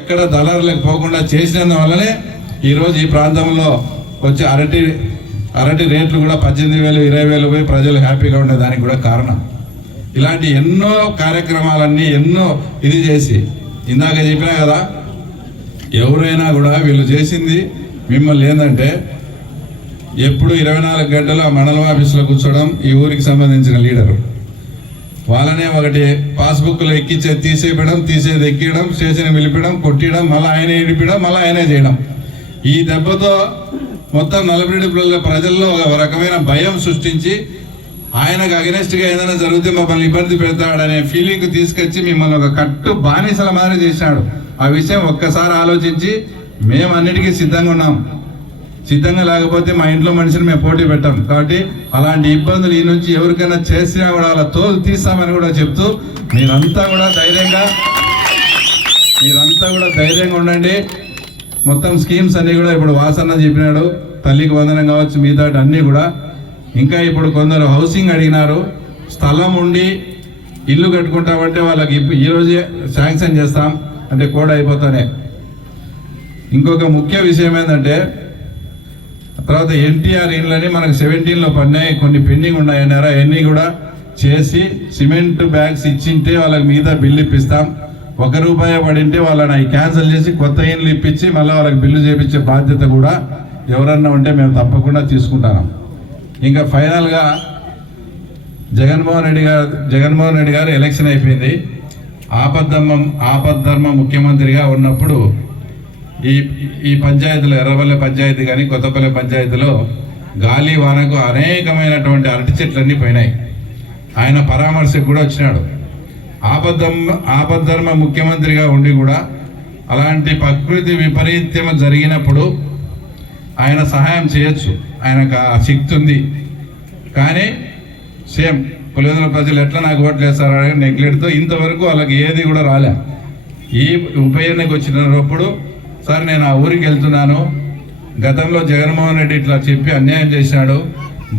ఎక్కడ దళారులకు పోకుండా చేసినందువల్లనే ఈరోజు ఈ ప్రాంతంలో వచ్చే అరటి రేట్లు కూడా 18,000 20,000 పోయి ప్రజలు హ్యాపీగా ఉండే దానికి కూడా కారణం. ఇలాంటి ఎన్నో కార్యక్రమాలన్నీ ఎన్నో ఇది చేసి ఇందాక చెప్పినా కదా, ఎవరైనా కూడా వీళ్ళు చేసింది మిమ్మల్ని ఏంటంటే ఎప్పుడు 24 గంటలు ఆ మండలం ఆఫీసులో కూర్చోవడం, ఈ ఊరికి సంబంధించిన లీడరు వాళ్ళనే ఒకటి పాస్బుక్లో తీసేయడం, తీసేది ఎక్కియడం, స్టేషన్ పిలిపడం, కొట్టడం, మళ్ళీ ఆయన ఇడిపడం, మళ్ళీ ఆయనే చేయడం. ఈ దెబ్బతో మొత్తం 47 ప్రజల్లో ఒక రకమైన భయం సృష్టించి ఆయనకు అగెనెస్ట్గా ఏదైనా జరిగితే మమ్మల్ని ఇబ్బంది పెడతాడనే ఫీలింగ్ తీసుకొచ్చి మిమ్మల్ని ఒక కట్టు బానిసల మాదిరి చేసినాడు. ఆ విషయం ఒక్కసారి ఆలోచించి మేము అన్నిటికీ సిద్ధంగా ఉన్నాం. సిద్ధంగా లేకపోతే మా ఇంట్లో మనిషిని మేము పోటీ పెట్టాం. కాబట్టి అలాంటి ఇబ్బందులు ఈ నుంచి ఎవరికైనా చేసినా కూడా అలా తోలు తీస్తామని కూడా చెప్తూ మీరంతా కూడా ధైర్యంగా ఉండండి. మొత్తం స్కీమ్స్ అన్నీ కూడా ఇప్పుడు వాసన్న చెప్పినాడు, తల్లికి వందనం కావచ్చు, మిగతా అన్నీ కూడా. ఇంకా ఇప్పుడు కొందరు హౌసింగ్ అడిగినారు, స్థలం ఉండి ఇల్లు కట్టుకుంటామంటే వాళ్ళకి ఈరోజే శాంక్షన్ చేస్తాం అంటే కూడా అయిపోతానే. ఇంకొక ముఖ్య విషయం ఏంటంటే, తర్వాత ఎన్టీఆర్ ఇళ్ళని మనకు 17లో పడినాయి, కొన్ని పెండింగ్ ఉన్నాయన్నారా, అవన్నీ కూడా చేసి సిమెంట్ బ్యాగ్స్ ఇచ్చింటే వాళ్ళకి మిగతా బిల్లు ఇప్పిస్తాం. ₹1 పడింటే వాళ్ళని క్యాన్సిల్ చేసి కొత్త ఇండ్లు ఇప్పించి మళ్ళీ వాళ్ళకి బిల్లు చేయించే బాధ్యత కూడా ఎవరన్నా ఉంటే మేము తప్పకుండా తీసుకుంటాం. ఇంకా ఫైనల్గా జగన్మోహన్ రెడ్డి గారు ఎలక్షన్ అయిపోయింది. ఆపద్ధర్మ ముఖ్యమంత్రిగా ఉన్నప్పుడు ఈ పంచాయతీలో ఎర్రవల్లి పంచాయతీ కానీ కొత్తపల్లి పంచాయతీలో గాలి వానకు అనేకమైనటువంటి అరటి చెట్లన్నీ పోయినాయి. ఆయన పరామర్శకు కూడా వచ్చినాడు. ఆపద్ధర్మ ముఖ్యమంత్రిగా ఉండి కూడా అలాంటి ప్రకృతి విపరీత్యం జరిగినప్పుడు ఆయన సహాయం చేయొచ్చు, ఆయనకు ఆ శక్తి ఉంది. కానీ సేమ్ పులివెందుల ప్రజలు ఎట్లా నాకు ఓట్లు వేస్తారని నెగ్లెక్ట్తో ఇంతవరకు వాళ్ళకి ఏది కూడా రాలే. ఈ ఉప ఎన్నిక వచ్చినప్పుడు సార్ నేను ఆ ఊరికి వెళ్తున్నాను, గతంలో జగన్మోహన్ రెడ్డి ఇట్లా చెప్పి అన్యాయం చేశాడు,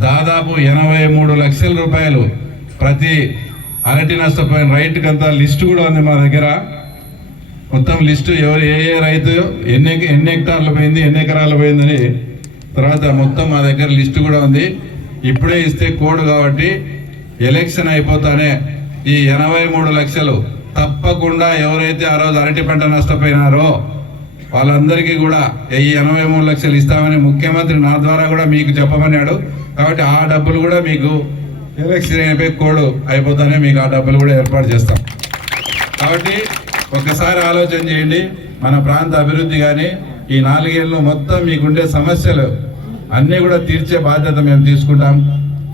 దాదాపు 83 లక్షల రూపాయలు ప్రతి అరటి నష్టపోయిన రైతుకి అంతా లిస్టు కూడా ఉంది మా దగ్గర. మొత్తం లిస్టు ఎవరు ఏ రైతు ఎన్ని హెక్టార్లు పోయింది, ఎన్ని ఎకరాలు పోయిందని తర్వాత మొత్తం మా దగ్గర లిస్టు కూడా ఉంది. ఇప్పుడే ఇస్తే కోడ్ కాబట్టి ఎలక్షన్ అయిపోతానే ఈ 83 లక్షలు తప్పకుండా ఎవరైతే ఆ రోజు అరటి పంట నష్టపోయినారో వాళ్ళందరికీ కూడా ఈ 83 లక్షలు ఇస్తామని ముఖ్యమంత్రి నా ద్వారా కూడా మీకు చెప్పమన్నాడు. కాబట్టి ఆ డబ్బులు కూడా మీకు ఎలక్షన్ అయిపోయి కోడ్ అయిపోతానే మీకు ఆ డబ్బులు కూడా ఏర్పాటు చేస్తాం. కాబట్టి ఒక్కసారి ఆలోచన చేయండి. మన ప్రాంత అభివృద్ధి కానీ ఈ 4 ఏళ్ళు మొత్తం మీకుండే సమస్యలు అన్నీ కూడా తీర్చే బాధ్యత మేము తీసుకుంటాం.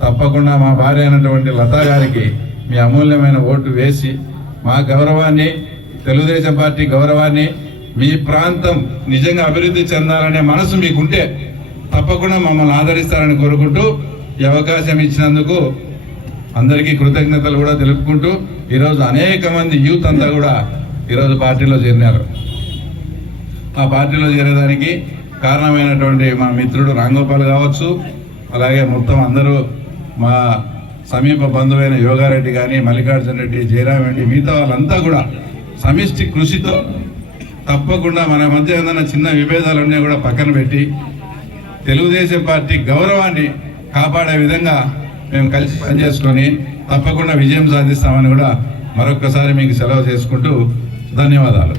తప్పకుండా మా భార్య అయినటువంటి లతా గారికి మీ అమూల్యమైన ఓటు వేసి మా గౌరవాన్ని, తెలుగుదేశం పార్టీ గౌరవాన్ని, మీ ప్రాంతం నిజంగా అభివృద్ధి చెందాలనే మనసు మీకుంటే తప్పకుండా మమ్మల్ని ఆదరిస్తారని కోరుకుంటూ ఈ అవకాశం ఇచ్చినందుకు అందరికీ కృతజ్ఞతలు కూడా తెలుపుకుంటూ ఈరోజు అనేక మంది యూత్ అంతా కూడా ఈరోజు పార్టీలో చేరినారు. ఆ పార్టీలో చేరేదానికి కారణమైనటువంటి మా మిత్రుడు రాంగోపాల్ కావచ్చు, అలాగే మొత్తం అందరూ మా సమీప బంధువైన యోగారెడ్డి కానీ, మల్లికార్జున రెడ్డి, జయరామ్ రెడ్డి, మిగతా వాళ్ళంతా కూడా సమిష్టి కృషితో తప్పకుండా మన మధ్య ఏదైనా చిన్న విభేదాలు ఉన్నా కూడా పక్కన పెట్టి తెలుగుదేశం పార్టీ గౌరవాన్ని కాపాడే విధంగా మేము కలిసి పనిచేసుకొని తప్పకుండా విజయం సాధిస్తామని కూడా మరొక్కసారి మీకు సెలవు చేసుకుంటూ ధన్యవాదాలు.